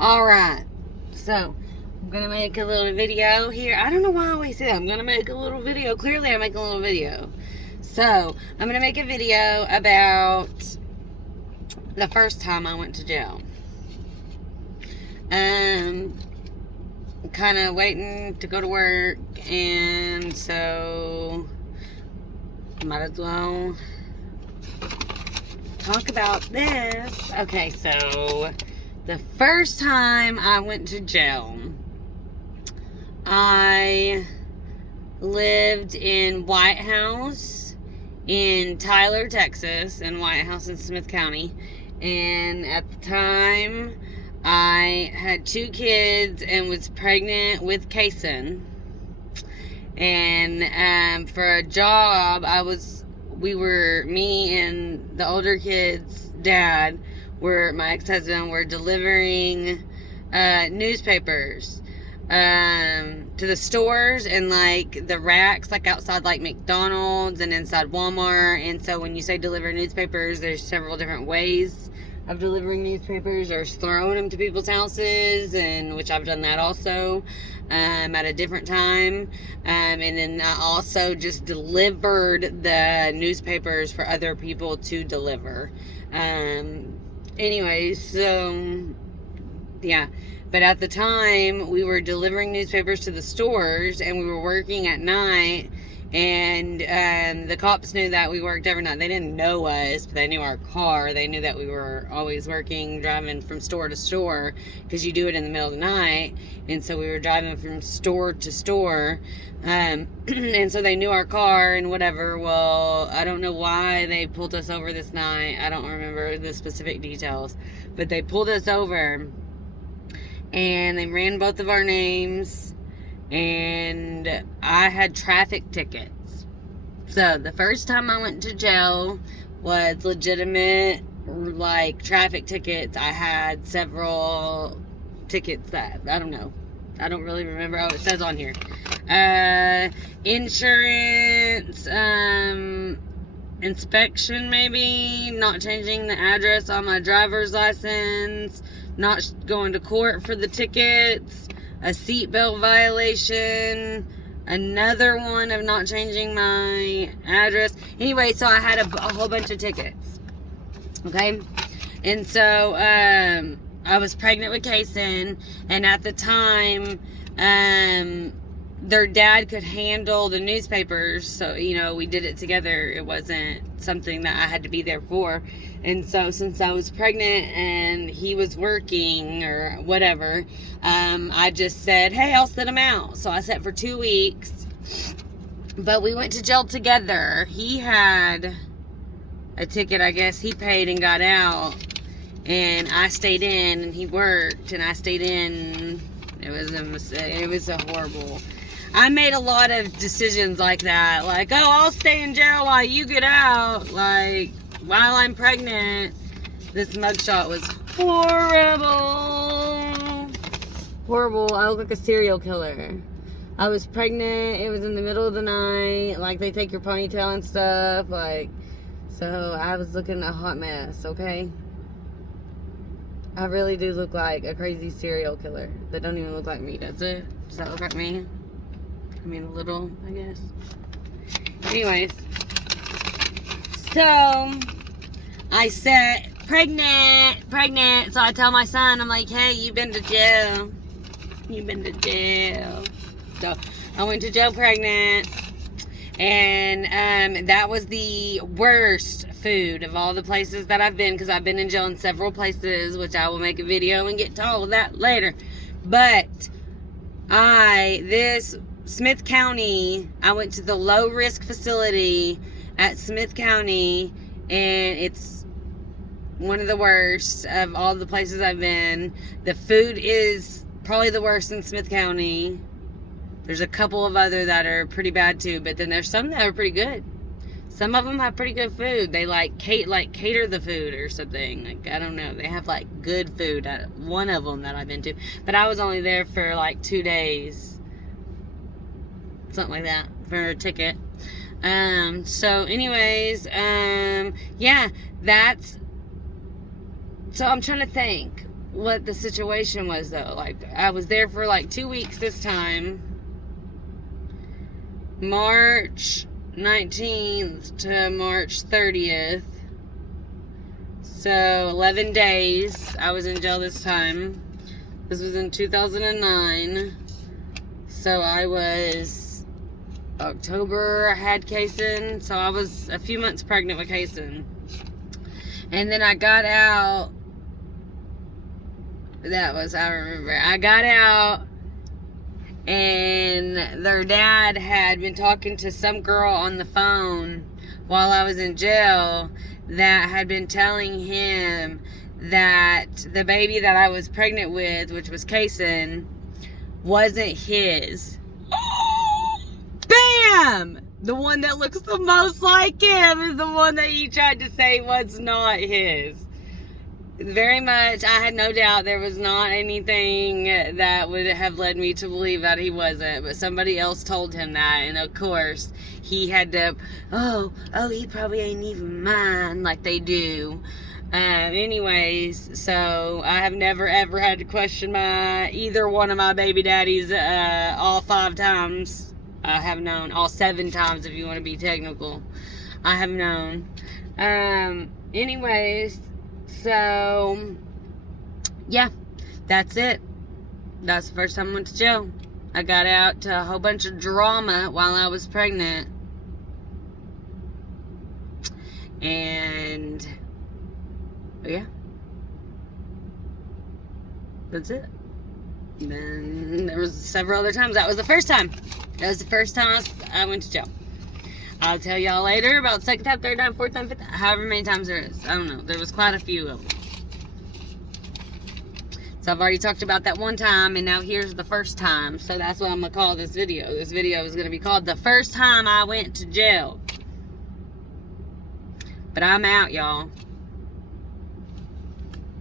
Alright, so I'm gonna make a little video here. I don't know why I always say that. I'm gonna make a little video. Clearly, I'm making a little video. So, I'm gonna make a video about the first time I went to jail. Kind of waiting to go to work, and so might as well talk about this. Okay, so the first time I went to jail, I lived in White House in Tyler, Texas, and White House in Smith County. And at the time, I had 2 kids and was pregnant with Kason. And for a job, me and the older kid's dad, my ex-husband, were delivering newspapers to the stores and like the racks, like outside like McDonald's and inside Walmart. And so when you say deliver newspapers, there's several different ways of delivering newspapers. There's throwing them to people's houses, and which I've done that also at a different time. And then I also just delivered the newspapers for other people to deliver. Anyway, so yeah. But at the time, we were delivering newspapers to the stores, and we were working at night, and the cops knew that we worked every night. They didn't know us, but they knew our car. They knew that we were always working, driving from store to store, because you do it in the middle of the night. And so we were driving from store to store, and so they knew our car and whatever. Well, I don't know why they pulled us over this night. I don't remember the specific details, but they pulled us over, and they ran both of our names, and I had traffic tickets. So the first time I went to jail was legitimate, like, traffic tickets. I had several tickets that, I don't know. I don't really remember. Oh, it says on here. Insurance, inspection maybe, not changing the address on my driver's license, not going to court for the tickets, a seatbelt violation, another one of not changing my address. Anyway, so I had a whole bunch of tickets. Okay? And so, I was pregnant with Kason, and at the time, their dad could handle the newspapers, so, we did it together. It wasn't something that I had to be there for. And so, since I was pregnant and he was working or whatever, I just said, hey, I'll sit him out. So I sat for 2 weeks, but we went to jail together. He had a ticket, I guess he paid and got out, and I stayed in, and he worked, and I stayed in. It was a mistake. It was a horrible. I made a lot of decisions like that. Like, oh, I'll stay in jail while you get out. Like, while I'm pregnant. This mugshot was horrible. Horrible. I look like a serial killer. I was pregnant. It was in the middle of the night. Like, they take your ponytail and stuff. Like, so I was looking a hot mess, okay? I really do look like a crazy serial killer. That don't even look like me, does it? Does that look like me? I mean, a little, I guess. Anyways. So, I said, pregnant. So I tell my son, I'm like, hey, you've been to jail. So, I went to jail pregnant. And that was the worst food of all the places that I've been, because I've been in jail in several places, which I will make a video and get to all of that later. But Smith County, I went to the low risk facility at Smith County, and it's one of the worst of all the places I've been. The food is probably the worst in Smith County. There's a couple of other that are pretty bad too, but then there's some that are pretty good. Some of them have pretty good food. They cater the food or something. Like, I don't know. They have like good food at one of them that I've been to. But I was only there for like 2 days. Something like that for a ticket. So anyways, yeah, so I'm trying to think. what the situation was, though. Like, I was there for like 2 weeks this time. March 19th to March 30th. So 11 days I was in jail this time. This was in 2009. So I was October, I had Kason. So I was a few months pregnant with Kason. And then I got out. I remember. I got out, and their dad had been talking to some girl on the phone while I was in jail that had been telling him that the baby that I was pregnant with, which was Kason, wasn't his. Bam! The one that looks the most like him is the one that he tried to say was not his. Very much, I had no doubt there was not anything that would have led me to believe that he wasn't, but somebody else told him that, and of course, he had to, he probably ain't even mine, like they do. Anyways, so I have never ever had to question either one of my baby daddies, all 5 times. I have known, all 7 times if you want to be technical. I have known. Anyways, so, yeah, that's it. That's the first time I went to jail. I got out to a whole bunch of drama while I was pregnant. And, yeah. That's it. And then there was several other times. That was the first time. That was the first time I went to jail. I'll tell y'all later about second time, third time, fourth time, fifth time, however many times there is. I don't know. There was quite a few of them. So I've already talked about that one time, and now here's the first time. So that's what I'm going to call this video. This video is going to be called The First Time I Went to Jail. But I'm out, y'all.